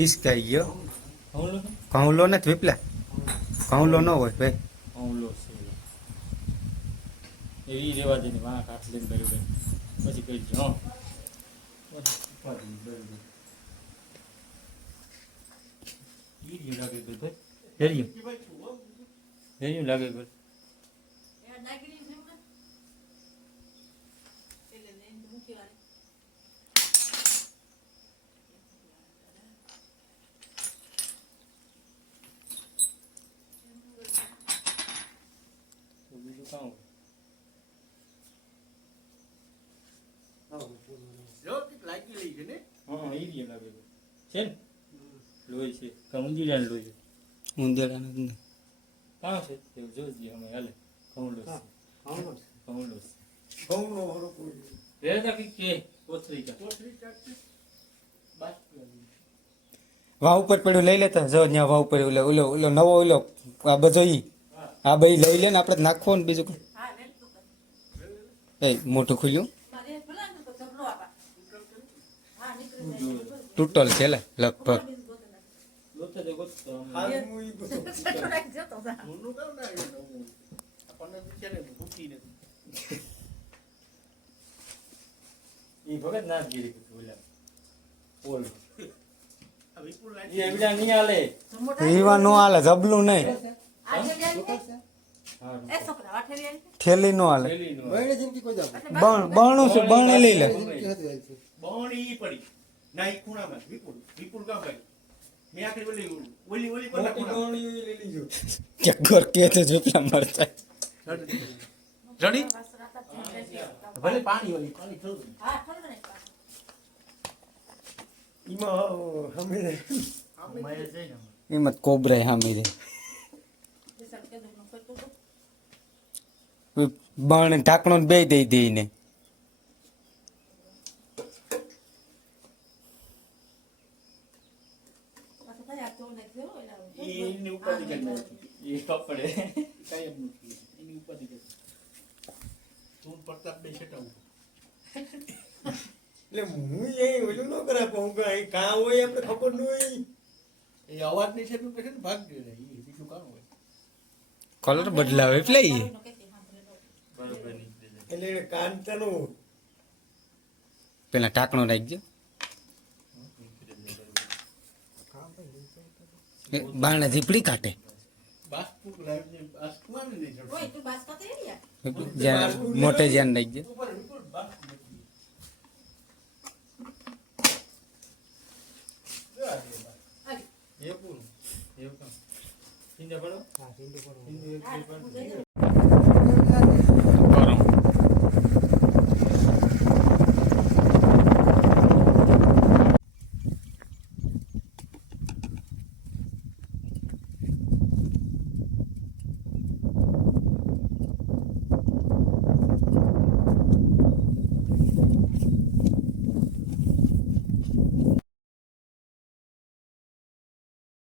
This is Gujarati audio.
ખિસકાઈ ગયો. ઘઉંલો ઘઉંલો નથી વિપલા, ઘઉંલો ન હોય ભાઈ. ઘઉંલો છે એવી રેવા દે ને વાંક હાથ લઈને બરાબર પછી કહી દે હા લાગે ગયું ભાઈ હેરિયું લાગે ગયું. બીજું કામ હા હેરિયું લાગે ગયું છે ને લોહી છે ઊંધીડાને લોહી છે. ઊંધિયાનું જ ને. કાં છે એવું જોઈ અમે હાલે ઘઉંલો છે ઘઉંલો છે રેતા કે કોથળી કા વાવ ઉપર પડ્યું લઈ લેતા જો ત્યાં વાવ ઉપર ઓલો ઓલો ઓલો નવો ઓલો આ બધો ઈ આ બઈ લઈ લે ને આપણે નાખવો ને બીજું એ મોટું ખુલ્યું તૂટલ છે લે લગભગ. ગોતે દે ગોતો ઈ ભગત ના ગીરી બોલા બોલ ઈ એવડા નહીં આલે એવા નો હાલે જબલું નહીં થેલી નો હાલે બણું છે બણ લઈ લે બણ ઈ પડી ના ઈ ખૂણામાં વિપુલ વિપુલ કામ ભાઈ મેં આખરી ઓલી પર ચક્કર કે તો ઝૂપલા મરતા રડી ભલે પાણી ઓલી પાણી થોડું એમાં કોબરા હામી રે બણ ઢાંકણો બે દઈ દઈને એની ઉપર દીકર ઈ કપડે કાયમ નથી એની ઉપર દીકર તું પ્રતાપ બે છટાવું એટલે હું એ ઓલું ન કરા કહું કે અહીં કાં હોય આપણે ખબર ન હોય એ અવાજ ની છે તું કે ભાગ દે ઈ બીજું કામ હોય કલર બદલાવે એટલે ઈ બરોબર ની એટલે એને કાંતાનું પેલા ઢાંકણો રાખજો બાણે ઝીપડી કાઢે બાસ્કુ લાઈવ ને બાસ્કુ આને નહીં જડતો જ્યાં મોટે જ્યાં રાખજો ઉપર વિપુલ બાસ્કુ એવું કામ સિંધા પડો હા સિંધુ પડો